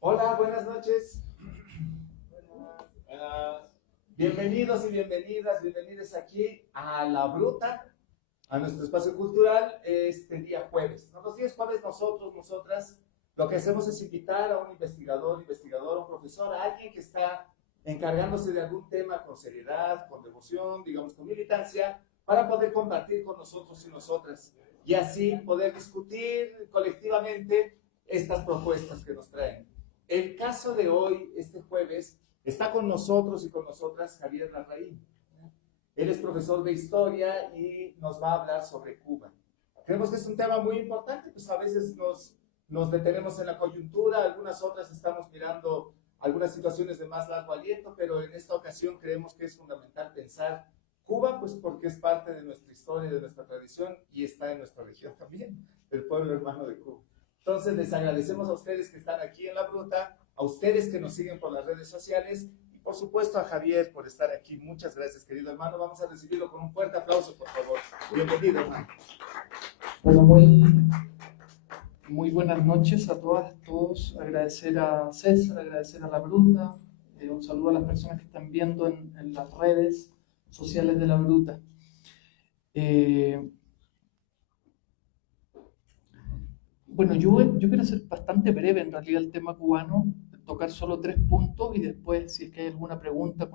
Hola, buenas noches. Buenas. Bienvenidos y bienvenidas aquí a La Bruta, a nuestro espacio cultural este día jueves. Los días jueves nosotras, lo que hacemos es invitar a un investigador, un profesor, a alguien que está encargándose de algún tema con seriedad, con devoción, digamos con militancia, para poder compartir con nosotros y nosotras y así poder discutir colectivamente estas propuestas que nos traen. El caso de hoy, este jueves, está con nosotros y con nosotras Javier Larraín. Él es profesor de historia y nos va a hablar sobre Cuba. Creemos que es un tema muy importante, pues a veces nos detenemos en la coyuntura, algunas otras estamos mirando algunas situaciones de más largo aliento, pero en esta ocasión creemos que es fundamental pensar Cuba, pues porque es parte de nuestra historia, de nuestra tradición y está en nuestra región también, el pueblo hermano de Cuba. Entonces les agradecemos a ustedes que están aquí en La Bruta, a ustedes que nos siguen por las redes sociales y por supuesto a Javier por estar aquí. Muchas gracias, querido hermano. Vamos a recibirlo con un fuerte aplauso, por favor. Bienvenido, hermano. Bueno, muy buenas noches a todas, todos. Agradecer a César, agradecer a La Bruta. Un saludo a las personas que están viendo en las redes sociales de La Bruta. Bueno, yo quiero ser bastante breve en realidad el tema cubano, tocar solo 3 puntos y después, si es que hay alguna pregunta,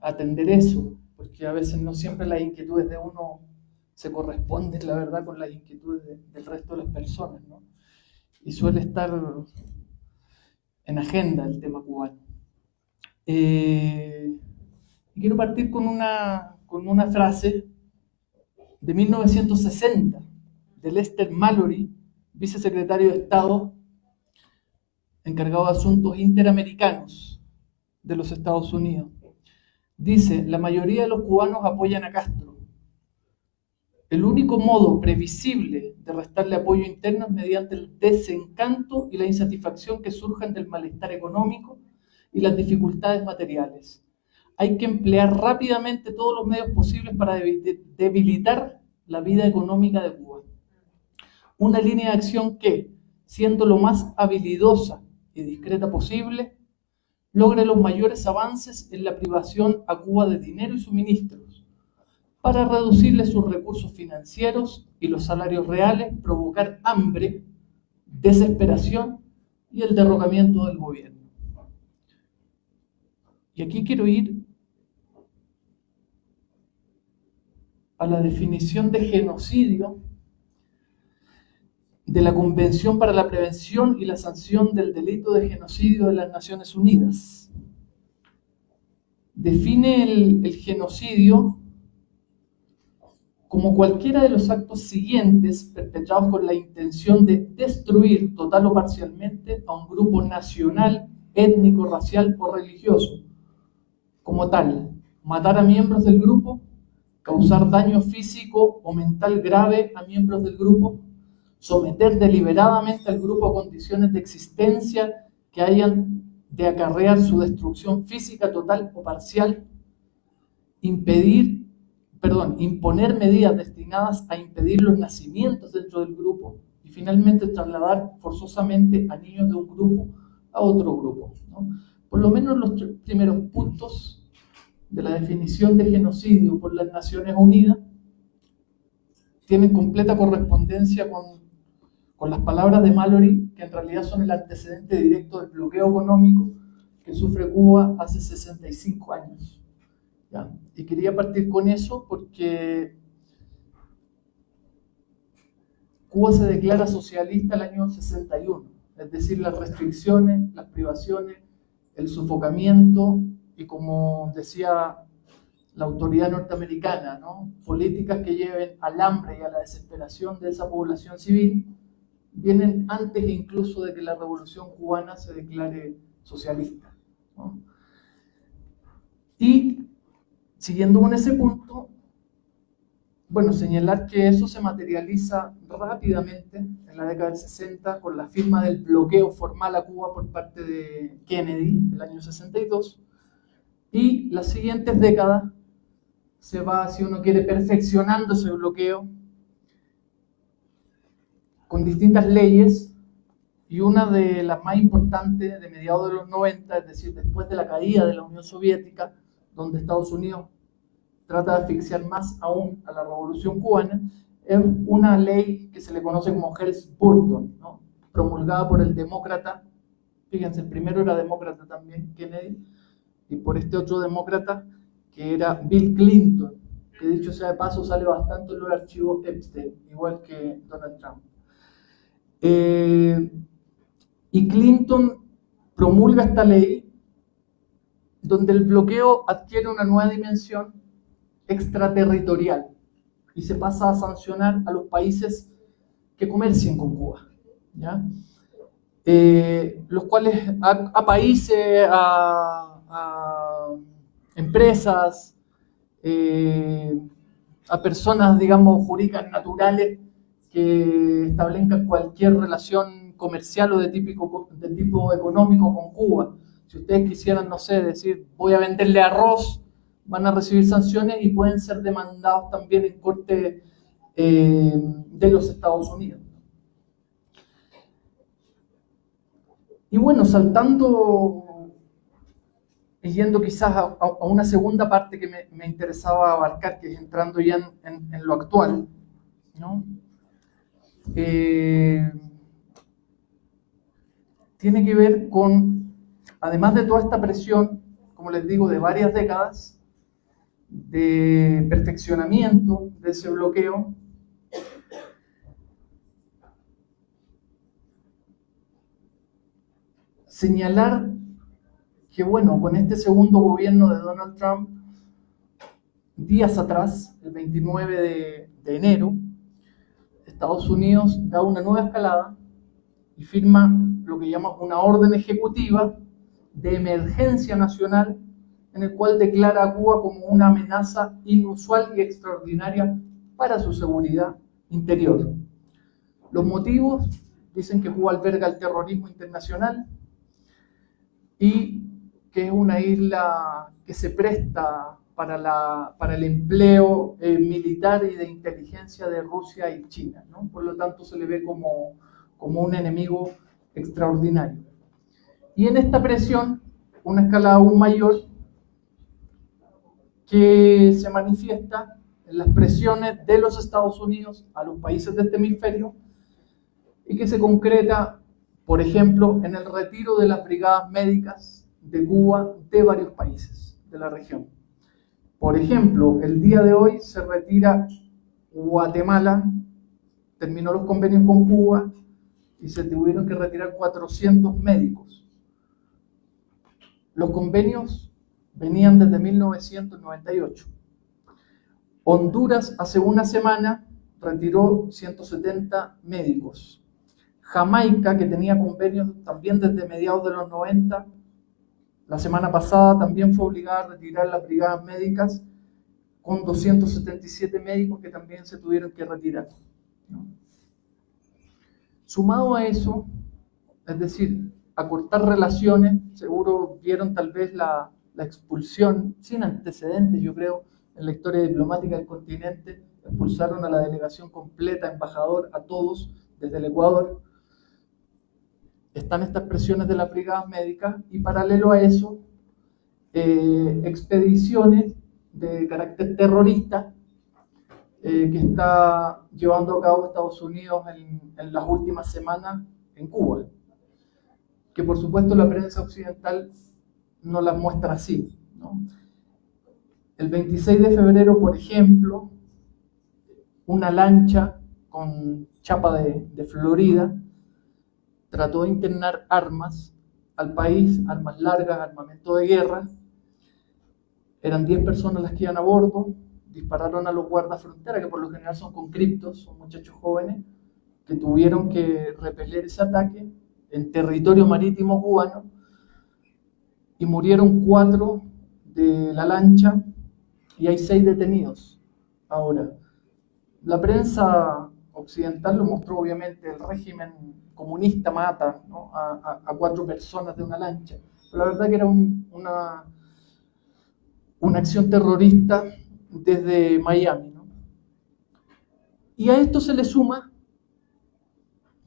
atender eso, porque a veces no siempre las inquietudes de uno se corresponden, la verdad, con las inquietudes del resto de las personas, ¿no? Y suele estar en agenda el tema cubano. Y quiero partir con una frase de 1960 de Lester Mallory, vicesecretario de Estado encargado de asuntos interamericanos de los Estados Unidos. Dice: la mayoría de los cubanos apoyan a Castro. El único modo previsible de restarle apoyo interno es mediante el desencanto y la insatisfacción que surjan del malestar económico y las dificultades materiales. Hay que emplear rápidamente todos los medios posibles para debilitar la vida económica de Cuba. Una línea de acción que, siendo lo más habilidosa y discreta posible, logre los mayores avances en la privación a Cuba de dinero y suministros, para reducirle sus recursos financieros y los salarios reales, provocar hambre, desesperación y el derrocamiento del gobierno. Y aquí quiero ir a la definición de genocidio de la Convención para la Prevención y la Sanción del Delito de Genocidio de las Naciones Unidas. Define el genocidio como cualquiera de los actos siguientes perpetrados con la intención de destruir total o parcialmente a un grupo nacional, étnico, racial o religioso. Como tal, matar a miembros del grupo, causar daño físico o mental grave a miembros del grupo, someter deliberadamente al grupo a condiciones de existencia que hayan de acarrear su destrucción física total o parcial, imponer medidas destinadas a impedir los nacimientos dentro del grupo y finalmente trasladar forzosamente a niños de un grupo a otro grupo, ¿no? Por lo menos los 3 primeros puntos de la definición de genocidio por las Naciones Unidas tienen completa correspondencia con las palabras de Mallory, que en realidad son el antecedente directo del bloqueo económico que sufre Cuba hace 65 años. ¿Ya? Y quería partir con eso porque Cuba se declara socialista el año 61, es decir, las restricciones, las privaciones, el sofocamiento y, como decía la autoridad norteamericana, ¿no?, políticas que lleven al hambre y a la desesperación de esa población civil, vienen antes incluso de que la revolución cubana se declare socialista, ¿no? Y siguiendo con ese punto, bueno, señalar que eso se materializa rápidamente en la década del 60 con la firma del bloqueo formal a Cuba por parte de Kennedy, el año 62, y las siguientes décadas se va, si uno quiere, perfeccionando ese bloqueo con distintas leyes y una de las más importantes de mediados de los 90, es decir, después de la caída de la Unión Soviética, donde Estados Unidos trata de asfixiar más aún a la Revolución Cubana, es una ley que se le conoce como Helms-Burton, ¿no? Promulgada por el demócrata, fíjense, el primero era demócrata también, Kennedy, y por este otro demócrata, que era Bill Clinton, que dicho sea de paso sale bastante en los archivos Epstein, igual que Donald Trump. Y Clinton promulga esta ley donde el bloqueo adquiere una nueva dimensión extraterritorial y se pasa a sancionar a los países que comercien con Cuba, ¿ya? Los cuales a países, a empresas, a personas, digamos, jurídicas naturales que establezcan cualquier relación comercial o de tipo económico con Cuba. Si ustedes quisieran, no sé, decir voy a venderle arroz, van a recibir sanciones y pueden ser demandados también en corte de los Estados Unidos. Y bueno, saltando y yendo quizás a una segunda parte que me interesaba abarcar, que es entrando ya en lo actual, ¿no? Tiene que ver con, además de toda esta presión, como les digo, de varias décadas, de perfeccionamiento de ese bloqueo, señalar que, bueno, con este segundo gobierno de Donald Trump, días atrás, el 29 de enero, Estados Unidos da una nueva escalada y firma lo que llama una orden ejecutiva de emergencia nacional, en el cual declara a Cuba como una amenaza inusual y extraordinaria para su seguridad interior. Los motivos dicen que Cuba alberga el terrorismo internacional y que es una isla que se presta para el empleo militar y de inteligencia de Rusia y China, ¿no? Por lo tanto se le ve como un enemigo extraordinario. Y en esta presión, una escala aún mayor, que se manifiesta en las presiones de los Estados Unidos a los países de este hemisferio y que se concreta, por ejemplo, en el retiro de las brigadas médicas de Cuba de varios países de la región. Por ejemplo, el día de hoy se retira Guatemala, terminó los convenios con Cuba y se tuvieron que retirar 400 médicos. Los convenios venían desde 1998. Honduras hace una semana retiró 170 médicos. Jamaica, que tenía convenios también desde mediados de los 90, la semana pasada también fue obligada a retirar las brigadas médicas con 277 médicos que también se tuvieron que retirar, ¿no? Sumado a eso, es decir, a cortar relaciones, seguro vieron tal vez la expulsión sin antecedentes, yo creo, en la historia diplomática del continente. Expulsaron a la delegación completa, embajador, a todos, desde el Ecuador. Están estas presiones de las brigadas médicas y paralelo a eso, expediciones de carácter terrorista que está llevando a cabo Estados Unidos en las últimas semanas en Cuba, que por supuesto la prensa occidental no las muestra así, ¿no? El 26 de febrero, por ejemplo, una lancha con chapa de Florida trató de internar armas al país, armas largas, armamento de guerra. Eran 10 personas las que iban a bordo, dispararon a los guardas frontera, que por lo general son conscriptos, son muchachos jóvenes, que tuvieron que repeler ese ataque en territorio marítimo cubano, y murieron 4 de la lancha y hay 6 detenidos. Ahora, la prensa occidental lo mostró, obviamente, el régimen comunista mata, ¿no?, a 4 personas de una lancha, pero la verdad que era una acción terrorista desde Miami, ¿no? Y a esto se le suma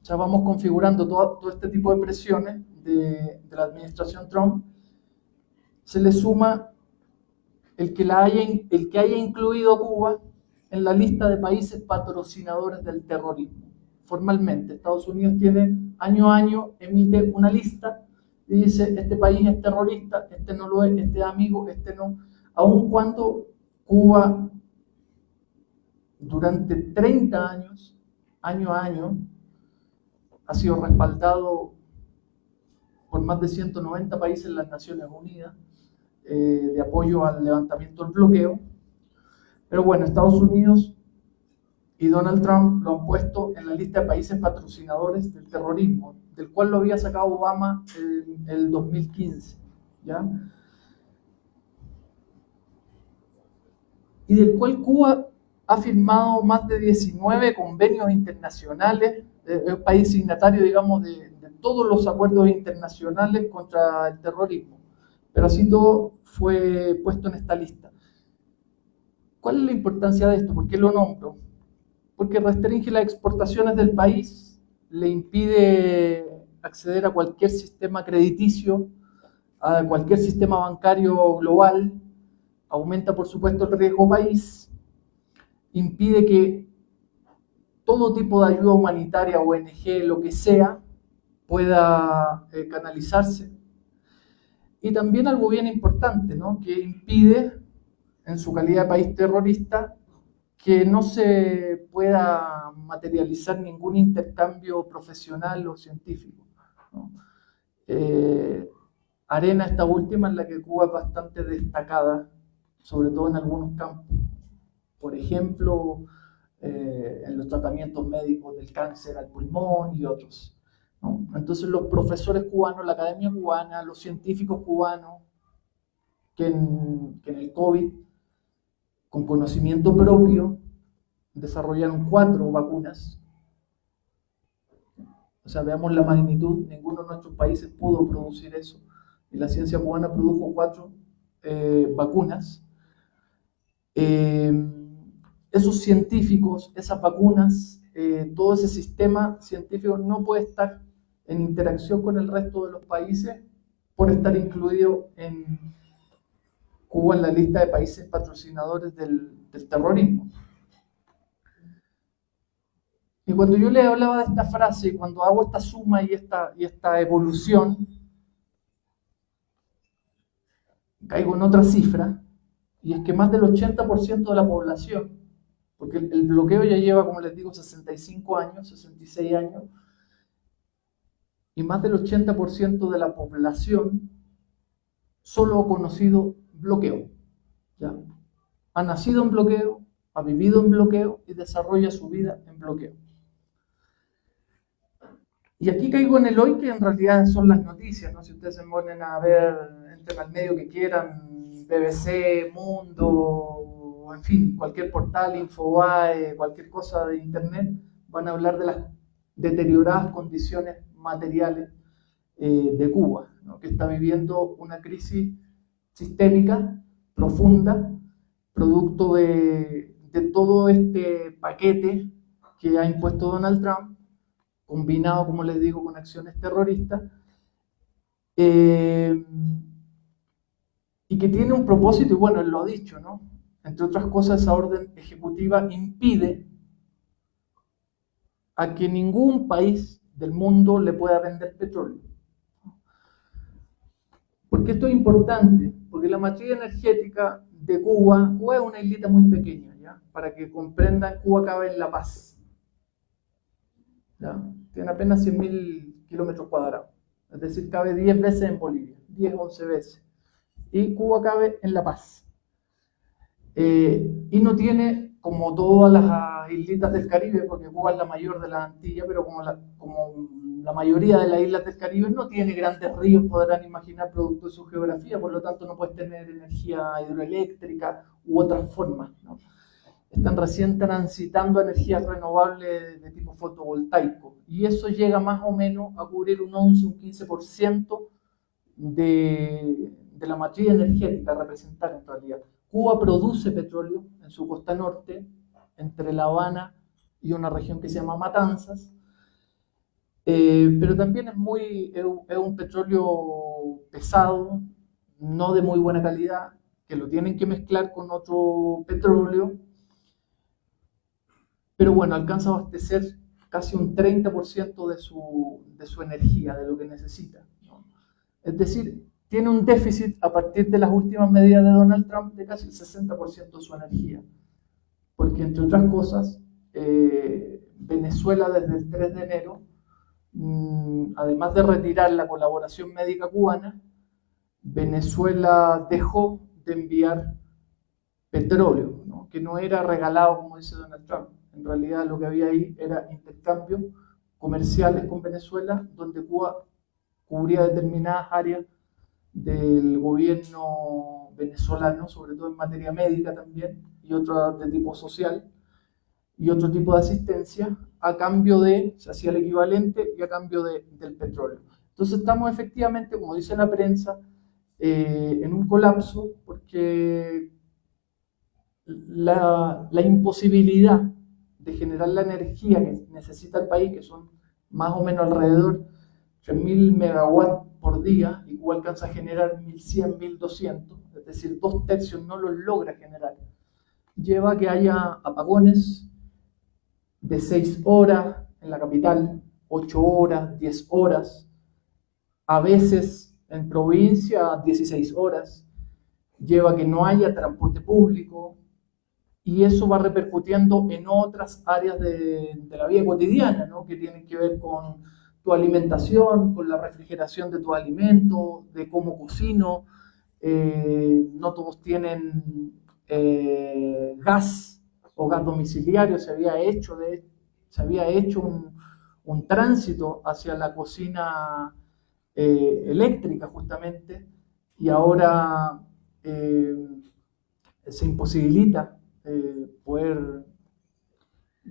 O sea, vamos configurando todo este tipo de presiones de la administración Trump. Se le suma el que haya incluido a Cuba en la lista de países patrocinadores del terrorismo. Formalmente, Estados Unidos tiene año a año, emite una lista y dice, este país es terrorista, este no lo es, este es amigo, este no. Aun cuando Cuba durante 30 años, año a año, ha sido respaldado por más de 190 países en las Naciones Unidas de apoyo al levantamiento del bloqueo. Pero bueno, Estados Unidos y Donald Trump lo han puesto en la lista de países patrocinadores del terrorismo, del cual lo había sacado Obama en el 2015, ¿ya? Y del cual Cuba ha firmado más de 19 convenios internacionales, es un país signatario, digamos, de todos los acuerdos internacionales contra el terrorismo, pero así todo fue puesto en esta lista. ¿Cuál es la importancia de esto? ¿Por qué lo nombro? Porque restringe las exportaciones del país, le impide acceder a cualquier sistema crediticio, a cualquier sistema bancario global, aumenta por supuesto el riesgo país, impide que todo tipo de ayuda humanitaria, ONG, lo que sea, pueda canalizarse. Y también algo bien importante, ¿no? Que impide, en su calidad de país terrorista, que no se pueda materializar ningún intercambio profesional o científico, ¿no? Arena, esta última, en la que Cuba es bastante destacada, sobre todo en algunos campos. Por ejemplo, en los tratamientos médicos del cáncer al pulmón y otros, ¿no? Entonces los profesores cubanos, la academia cubana, los científicos cubanos, que en el COVID, con conocimiento propio, desarrollaron 4 vacunas. O sea, veamos la magnitud, ninguno de nuestros países pudo producir eso. Y la ciencia cubana produjo 4 vacunas. Esos científicos, esas vacunas, todo ese sistema científico no puede estar en interacción con el resto de los países por estar incluido en Cuba en la lista de países patrocinadores del terrorismo. Y cuando yo le hablaba de esta frase, cuando hago esta suma y esta evolución, caigo en otra cifra, y es que más del 80% de la población, porque el bloqueo ya lleva, como les digo, 65 años, 66 años, y más del 80% de la población solo ha conocido bloqueo, ¿ya? Ha nacido en bloqueo, ha vivido en bloqueo y desarrolla su vida en bloqueo. Y aquí caigo en el hoy, que en realidad son las noticias, ¿no? Si ustedes se ponen a ver, entren al medio que quieran, BBC, Mundo, en fin, cualquier portal, Infobae, cualquier cosa de internet, van a hablar de las deterioradas condiciones materiales de Cuba, ¿no? Que está viviendo una crisis sistémica, profunda, producto de todo este paquete que ha impuesto Donald Trump, combinado, como les digo, con acciones terroristas, y que tiene un propósito, y bueno, él lo ha dicho, ¿no? Entre otras cosas, esa orden ejecutiva impide a que ningún país del mundo le pueda vender petróleo. ¿Por qué esto es importante? Porque la matriz energética de Cuba es una islita muy pequeña, ¿ya? Para que comprendan, Cuba cabe en La Paz, ¿ya? Tiene apenas 100.000 kilómetros cuadrados, es decir, cabe 10 veces en Bolivia, 10, 11 veces. Y Cuba cabe en La Paz. Y no tiene, como todas las islitas del Caribe, porque Cuba es la mayor de las Antillas, pero como la mayoría de las islas del Caribe no tiene grandes ríos, podrán imaginar, producto de su geografía, por lo tanto no puedes tener energía hidroeléctrica u otras formas, ¿no? Están recién transitando energías renovables de tipo fotovoltaico, y eso llega más o menos a cubrir un 11, un 15% de la matriz energética a representar en realidad. Cuba produce petróleo en su costa norte, entre La Habana y una región que se llama Matanzas, pero también es un petróleo pesado, no de muy buena calidad, que lo tienen que mezclar con otro petróleo, pero bueno, alcanza a abastecer casi un 30% de su energía, de lo que necesita, ¿no? Es decir, tiene un déficit a partir de las últimas medidas de Donald Trump de casi el 60% de su energía, porque entre otras cosas, Venezuela desde el 3 de enero, además de retirar la colaboración médica cubana, Venezuela dejó de enviar petróleo, ¿no? Que no era regalado como dice Donald Trump. En realidad lo que había ahí era intercambios comerciales con Venezuela, donde Cuba cubría determinadas áreas del gobierno venezolano, sobre todo en materia médica también, y otras de tipo social, y otro tipo de asistencia, a cambio de, se hacía el equivalente, y a cambio del petróleo. Entonces estamos efectivamente, como dice la prensa, en un colapso, porque la imposibilidad de generar la energía que necesita el país, que son más o menos alrededor 3.000 megawatts por día, y Cuba alcanza a generar 1.100, 1.200, es decir, 2/3 no los logra generar, lleva a que haya apagones de 6 horas en la capital, 8 horas, 10 horas, a veces en provincia 16 horas, lleva a que no haya transporte público, y eso va repercutiendo en otras áreas de la vida cotidiana, ¿no? Que tienen que ver con tu alimentación, con la refrigeración de tu alimento, de cómo cocino. No todos tienen gas o gas domiciliario. Se había hecho un tránsito hacia la cocina eléctrica justamente, y ahora se imposibilita poder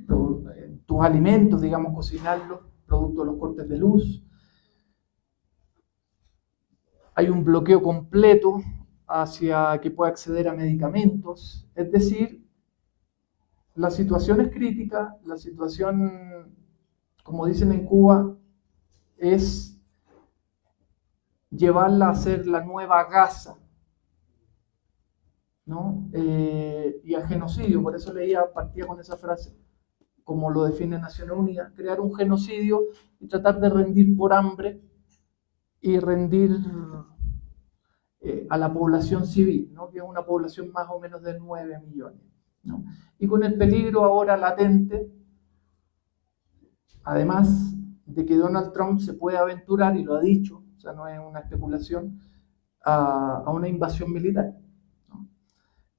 tus alimentos, digamos, cocinarlos, producto de los cortes de luz. Hay un bloqueo completo hacia que pueda acceder a medicamentos. Es decir, la situación es crítica, la situación, como dicen en Cuba, es llevarla a ser la nueva Gaza, ¿no? Y al genocidio, por eso partía con esa frase, como lo define Naciones Unidas, crear un genocidio y tratar de rendir por hambre y rendir a la población civil, ¿no? Que es una población más o menos de 9 millones, ¿no? Y con el peligro ahora latente, además de que Donald Trump se puede aventurar, y lo ha dicho, o sea, no es una especulación, a una invasión militar, ¿no?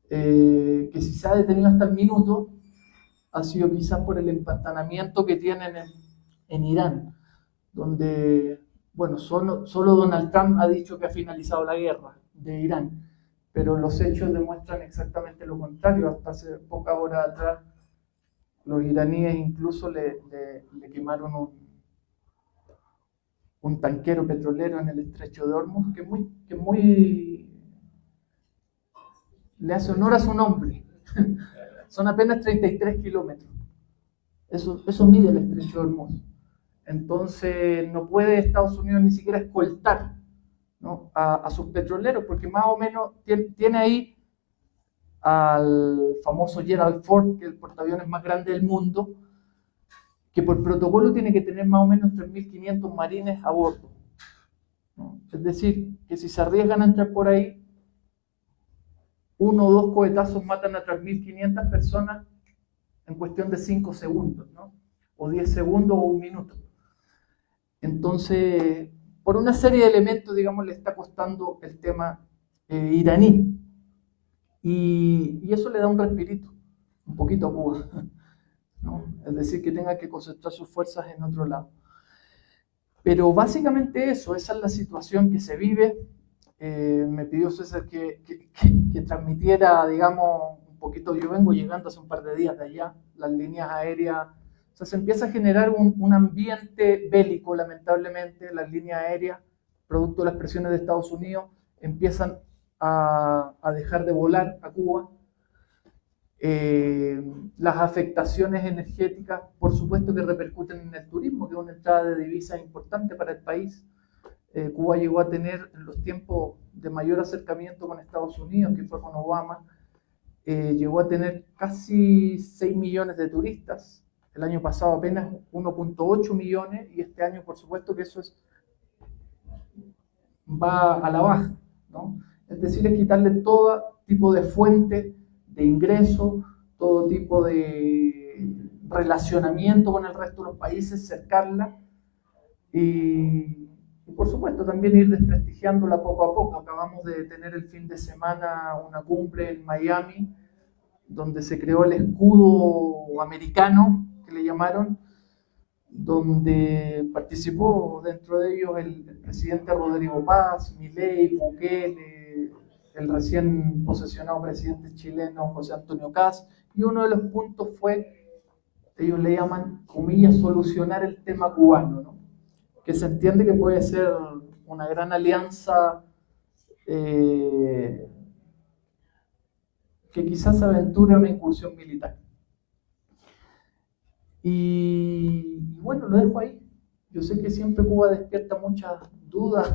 Que si se ha detenido hasta el minuto, ha sido quizás por el empantanamiento que tienen en Irán, donde, bueno, solo Donald Trump ha dicho que ha finalizado la guerra de Irán, pero los hechos demuestran exactamente lo contrario. Hasta hace pocas horas atrás, los iraníes incluso le quemaron un tanquero petrolero en el estrecho de Hormuz, que muy le hace honor a su nombre. Son apenas 33 kilómetros. Eso mide el estrecho de Hormuz. Entonces no puede Estados Unidos ni siquiera escoltar, ¿no? a sus petroleros, porque más o menos tiene ahí al famoso Gerald Ford, que es el portaaviones más grande del mundo, que por protocolo tiene que tener más o menos 3.500 marines a bordo, ¿no? Es decir, que si se arriesgan a entrar por ahí, uno o dos cohetazos matan a 3.500 personas en cuestión de 5 segundos, ¿no? O 10 segundos o un minuto. Entonces, por una serie de elementos, digamos, le está costando el tema iraní. Y eso le da un respirito, un poquito a Cuba, ¿no? Es decir, que tenga que concentrar sus fuerzas en otro lado. Pero básicamente esa es la situación que se vive. Me pidió César que transmitiera, digamos, un poquito. Yo vengo llegando hace un par de días de allá, las líneas aéreas. O sea, se empieza a generar un ambiente bélico, lamentablemente. Las líneas aéreas, producto de las presiones de Estados Unidos, empiezan a dejar de volar a Cuba. las afectaciones energéticas, por supuesto que repercuten en el turismo, que es una entrada de divisas importante para el país. Cuba llegó a tener en los tiempos de mayor acercamiento con Estados Unidos, que fue con Obama, llegó a tener casi 6 millones de turistas. El año pasado apenas 1.8 millones y este año por supuesto que eso va a la baja, ¿no? Es decir, es quitarle todo tipo de fuente de ingreso, todo tipo de relacionamiento con el resto de los países, cercarla y por supuesto también ir desprestigiándola poco a poco. Acabamos de tener el fin de semana una cumbre en Miami donde se creó el escudo americano, que le llamaron, donde participó dentro de ellos el presidente Rodrigo Paz, Milei, Bukele, el recién posesionado presidente chileno José Antonio Kast, y uno de los puntos fue, ellos le llaman, comillas, solucionar el tema cubano, ¿no? Que se entiende que puede ser una gran alianza que quizás aventure una incursión militar. Y bueno, lo dejo ahí. Yo sé que siempre Cuba despierta muchas dudas,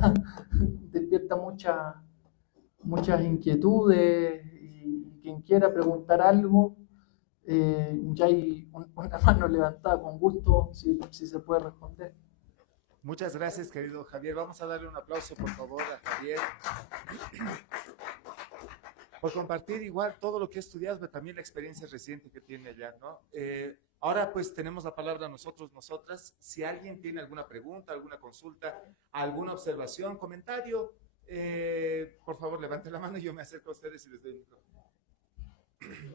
despierta muchas inquietudes, y quien quiera preguntar algo, ya hay una mano levantada con gusto, si se puede responder. Muchas gracias, querido Javier. Vamos a darle un aplauso, por favor, a Javier por compartir igual todo lo que ha estudiado, pero también la experiencia reciente que tiene allá, ¿no? Ahora pues tenemos la palabra nosotros, nosotras. Si alguien tiene alguna pregunta, alguna consulta, alguna observación, comentario, por favor levante la mano y yo me acerco a ustedes y les doy el micrófono.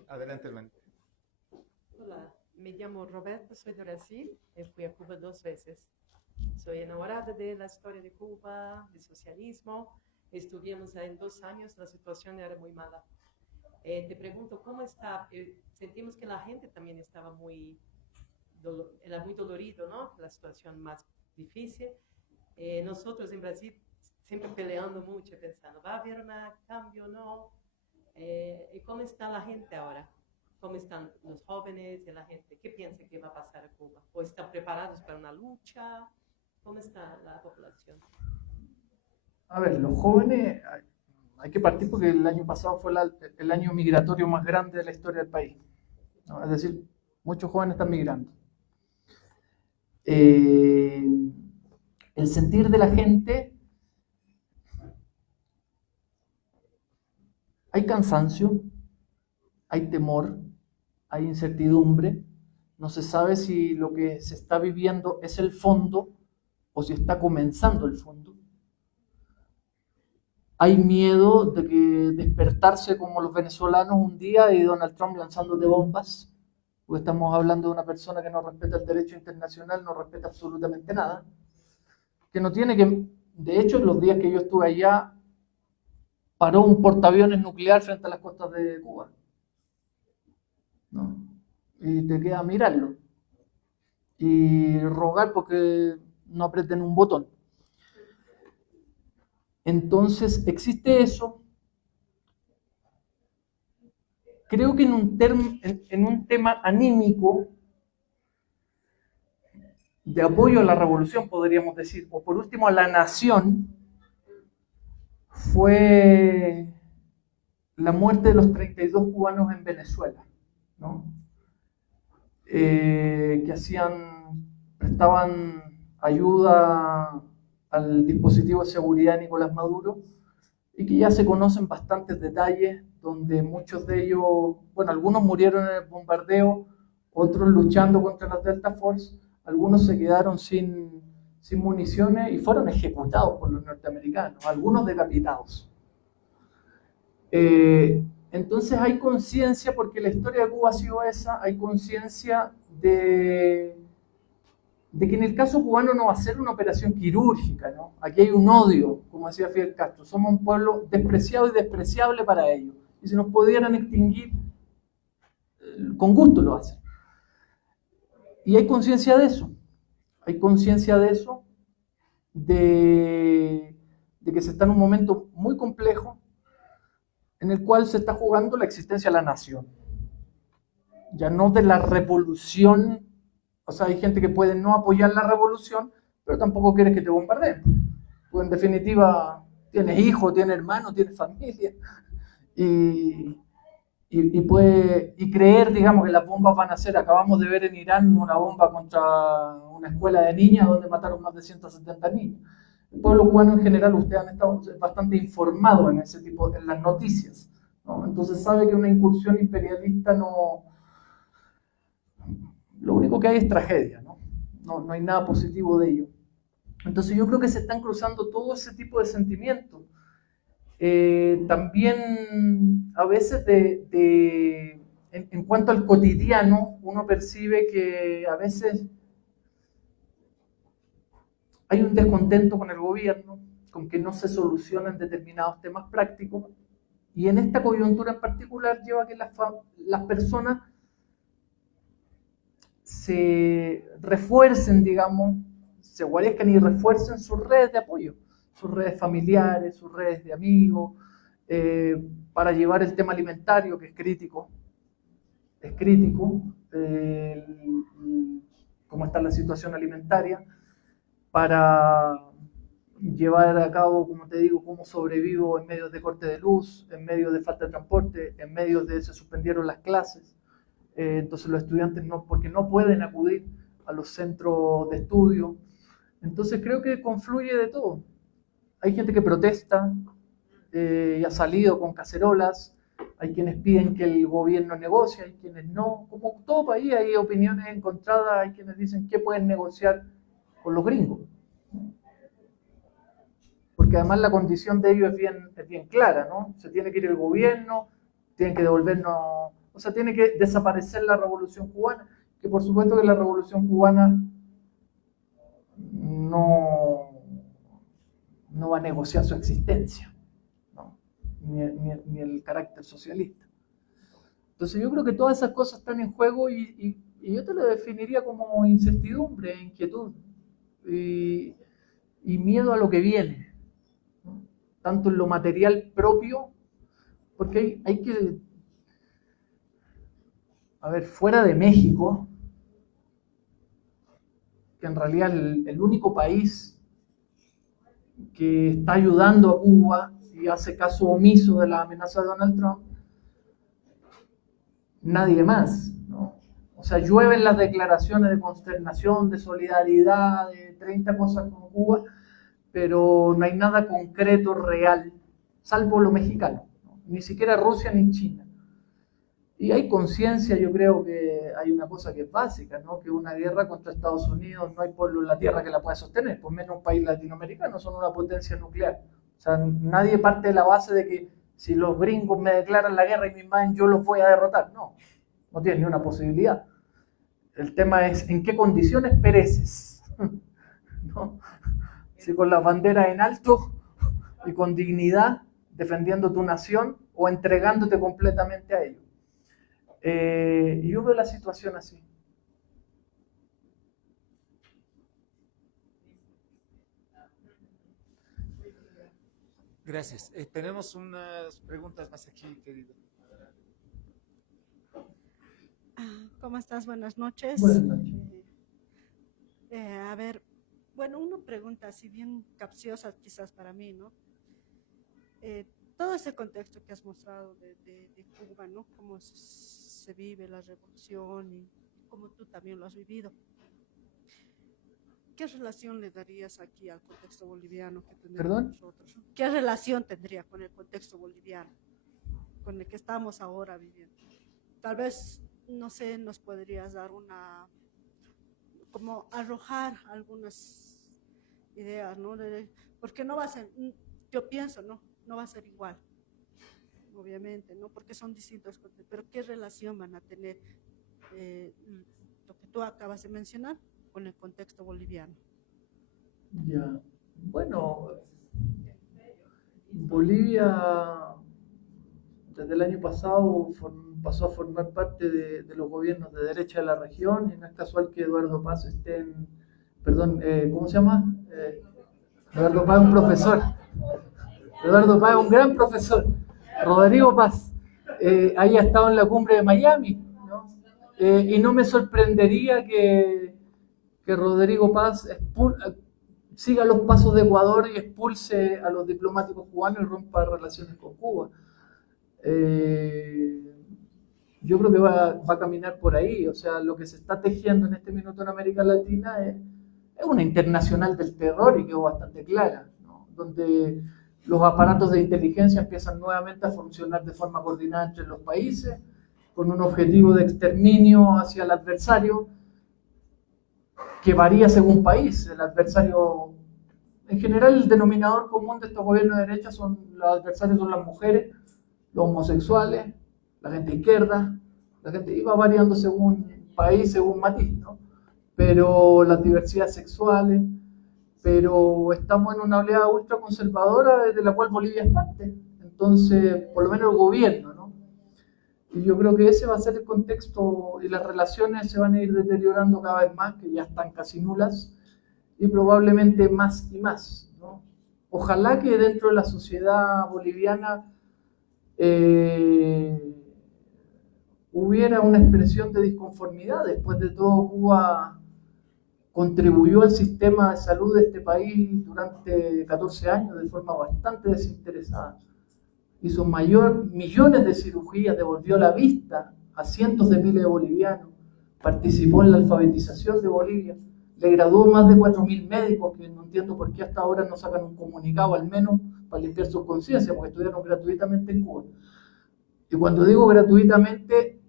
Adelante, hermanita. Hola, me llamo Roberta, soy de Brasil, fui a Cuba 2 veces. Soy enamorada de la historia de Cuba, del socialismo. Estuvimos ahí en 2 años, la situación era muy mala. Te pregunto, ¿cómo está? Sentimos que la gente también estaba era muy dolorido, ¿no? La situación más difícil. Nosotros en Brasil siempre peleando mucho, pensando, ¿va a haber un cambio o no? ¿Y cómo está la gente ahora? ¿Cómo están los jóvenes y la gente? ¿Qué piensa que va a pasar a Cuba? ¿O están preparados para una lucha? ¿Cómo está la población? A ver, los jóvenes, hay que partir porque el año pasado fue el año migratorio más grande de la historia del país, ¿no? Es decir, muchos jóvenes están migrando. El sentir de la gente, hay cansancio, hay temor, hay incertidumbre, no se sabe si lo que se está viviendo es el fondo o si está comenzando el fondo. Hay miedo de que despertarse como los venezolanos un día y Donald Trump lanzándote bombas, porque estamos hablando de una persona que no respeta el derecho internacional, no respeta absolutamente nada, que no tiene que, de hecho, en los días que yo estuve allá, paró un portaaviones nuclear frente a las costas de Cuba, ¿no? Y te queda mirarlo y rogar porque no aprieten un botón. Entonces existe eso. Creo que en un tema anímico de apoyo a la revolución, podríamos decir, o por último a la nación, fue la muerte de los 32 cubanos en Venezuela, ¿no? Que prestaban ayuda al dispositivo de seguridad de Nicolás Maduro, y que ya se conocen bastantes detalles, donde muchos de ellos, bueno, algunos murieron en el bombardeo, otros luchando contra las Delta Force, algunos se quedaron sin municiones y fueron ejecutados por los norteamericanos, algunos decapitados. Entonces hay conciencia, porque la historia de Cuba ha sido esa, hay conciencia de que en el caso cubano no va a ser una operación quirúrgica, ¿no? Aquí hay un odio, como decía Fidel Castro, somos un pueblo despreciado y despreciable para ellos, y si nos pudieran extinguir, con gusto lo hacen. Y hay conciencia de eso, de que se está en un momento muy complejo, en el cual se está jugando la existencia de la nación. ya no de la revolución. O sea, hay gente que puede no apoyar la revolución, pero tampoco quieres que te bombardeen. Pues en definitiva, tienes hijos, tienes hermanos, tienes familia. Y creer, digamos, que las bombas van a ser, acabamos de ver en Irán una bomba contra una escuela de niñas donde mataron más de 170 niños. El pueblo cubano en general, ustedes han estado bastante informados en ese tipo, en las noticias, ¿no? Entonces sabe que una incursión imperialista no... Lo único que hay es tragedia, ¿no? No hay nada positivo de ello. Entonces yo creo que se están cruzando todo ese tipo de sentimientos. También a veces en cuanto al cotidiano, uno percibe que a veces hay un descontento con el gobierno, con que no se solucionan determinados temas prácticos, y en esta coyuntura en particular lleva a que las personas se refuercen, digamos, se guarezcan y refuercen sus redes de apoyo, sus redes familiares, sus redes de amigos, para llevar el tema alimentario, que es crítico, cómo está la situación alimentaria, para llevar a cabo, como te digo, cómo sobrevivo en medio de corte de luz, en medio de falta de transporte, en medio de se suspendieron las clases. Entonces los estudiantes porque no pueden acudir a los centros de estudio. Entonces creo que confluye de todo. Hay gente que protesta y ha salido con cacerolas, hay quienes piden que el gobierno negocie, hay quienes no. Como todo país hay opiniones encontradas, hay quienes dicen que pueden negociar con los gringos. Porque además la condición de ellos es bien clara, ¿no? Se tiene que ir el gobierno, tienen que devolvernos... O sea, tiene que desaparecer la Revolución Cubana, que por supuesto que la Revolución Cubana no va a negociar su existencia, ¿no? Ni el carácter socialista. Entonces yo creo que todas esas cosas están en juego y yo te lo definiría como incertidumbre, inquietud y miedo a lo que viene, ¿no? Tanto en lo material propio, porque hay que... A ver, fuera de México, que en realidad el único país que está ayudando a Cuba y hace caso omiso de la amenaza de Donald Trump, nadie más, ¿no? O sea, llueven las declaraciones de consternación, de solidaridad, de 30 cosas con Cuba, pero no hay nada concreto, real, salvo lo mexicano, ¿no? Ni siquiera Rusia ni China. Y hay conciencia, yo creo que hay una cosa que es básica, ¿no? Que una guerra contra Estados Unidos, no hay pueblo en la tierra que la pueda sostener, por menos un país latinoamericano, son una potencia nuclear. O sea, nadie parte de la base de que si los gringos me declaran la guerra y me invaden, yo los voy a derrotar. No tiene ni una posibilidad. El tema es en qué condiciones pereces, ¿no? Si con las banderas en alto y con dignidad, defendiendo tu nación o entregándote completamente a ellos. Yo veo la situación así. Gracias. Tenemos unas preguntas más aquí, querido. ¿Cómo estás? Buenas noches. Buenas noches. A ver, bueno, una pregunta así bien capciosa quizás para mí, ¿no? Todo ese contexto que has mostrado de Cuba, ¿no? Cómo se vive la revolución y cómo tú también lo has vivido. ¿Qué relación le darías aquí al contexto boliviano que tenemos nosotros? ¿Qué relación tendría con el contexto boliviano, con el que estamos ahora viviendo? Tal vez, no sé, nos podrías dar como arrojar algunas ideas, ¿no? Porque no va a ser, yo pienso, no va a ser igual, obviamente, ¿no? Porque son distintos contextos, pero ¿qué relación van a tener lo que tú acabas de mencionar con el contexto boliviano? Ya, bueno, Bolivia desde el año pasado pasó a formar parte de los gobiernos de derecha de la región, y no es casual que Eduardo Paz esté ¿cómo se llama? Eduardo Paz es un profesor. Eduardo Paz es un gran profesor. Rodrigo Paz haya estado en la cumbre de Miami, ¿no? Y no me sorprendería que Rodrigo Paz siga los pasos de Ecuador y expulse a los diplomáticos cubanos y rompa relaciones con Cuba. Yo creo que va a caminar por ahí. O sea, lo que se está tejiendo en este minuto en América Latina es una internacional del terror y quedó bastante clara, ¿no? Donde los aparatos de inteligencia empiezan nuevamente a funcionar de forma coordinada entre los países, con un objetivo de exterminio hacia el adversario que varía según país. El adversario, en general, el denominador común de estos gobiernos de derecha los adversarios son las mujeres, los homosexuales, la gente izquierda, la gente iba variando según país, según matiz, ¿no? Pero las diversidades sexuales, pero estamos en una oleada ultraconservadora de la cual Bolivia es parte. Entonces, por lo menos el gobierno, ¿no? Y yo creo que ese va a ser el contexto y las relaciones se van a ir deteriorando cada vez más, que ya están casi nulas, y probablemente más y más, ¿no? Ojalá que dentro de la sociedad boliviana hubiera una expresión de disconformidad. Después de todo, Cuba contribuyó al sistema de salud de este país durante 14 años de forma bastante desinteresada. Hizo millones de cirugías, devolvió la vista a cientos de miles de bolivianos, participó en la alfabetización de Bolivia, le graduó más de 4.000 médicos, que no entiendo por qué hasta ahora no sacan un comunicado al menos para limpiar su conciencia, porque estudiaron gratuitamente en Cuba. Y cuando digo gratuitamente,